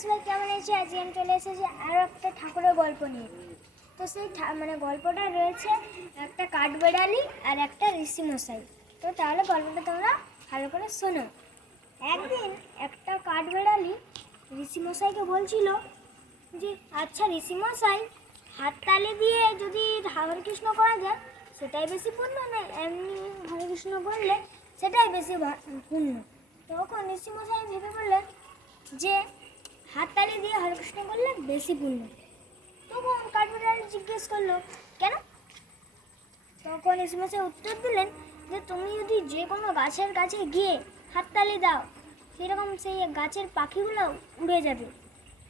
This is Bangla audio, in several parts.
সবাই কেমন আছো আজকে আমি চলে এসেছি আরও একটা ঠাকুরের গল্প নিয়ে। তো সেই মানে গল্পটা রয়েছে একটা কাঠবেড়ালি আর একটা ঋষিমশাই। তো তাহলে গল্পটা তোমরা ভালো করে শোনো। একদিন একটা কাঠবেড়ালি ঋষিমশাইকে বলছিল যে আচ্ছা ঋষিমশাই, হাততালি দিয়ে যদি হরে কৃষ্ণ করা যায়, সেটাই বেশি পুণ্য না? এমনি হরে কৃষ্ণ করলে সেটাই বেশি পুণ্য। তখন ঋষিমশাই ভেবে বললেন যে হাততালি দিয়ে হরে কৃষ্ণ করলে বেশি পুণ্য তখন কাঠবিড়ালি জিজ্ঞেস করল, কেন? তখন ঋষিমশাই উত্তর দিলেন যে, তুমি যদি যে কোনো গাছের কাছে গিয়ে হাততালি দাও, সেরকম সেই গাছের পাখিগুলো উড়ে যাবে।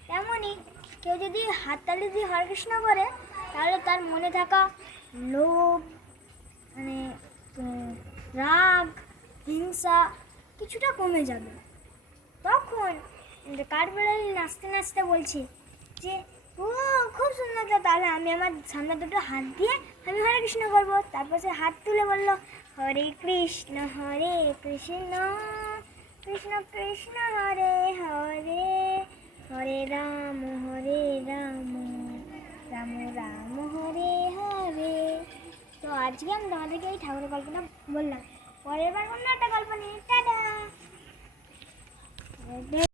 তেমনই কেউ যদি হাততালি দিয়ে হরে কৃষ্ণ করে তাহলে তার মনে থাকা লোভ মানে রাগ, হিংসা কিছুটা কমে যাবে। তখন কাঠবেড়ালি নাচতে নাচতে বলছি যে, ও, খুব সুন্দর তো, তাহলে আমি আমার সামনে দুটো হাত দিয়ে আমি হরে কৃষ্ণ করব তারপর সে হাত তুলে বলল, হরে কৃষ্ণ হরে কৃষ্ণ কৃষ্ণ কৃষ্ণ, হরে হরে হরে রাম হরে রাম রাম রাম, হরে হরে। তো আজকে আমি তোমাদেরকে এই ঠাকুরের গল্পটা বললাম। পরের বার অন্য একটা গল্প নিয়ে।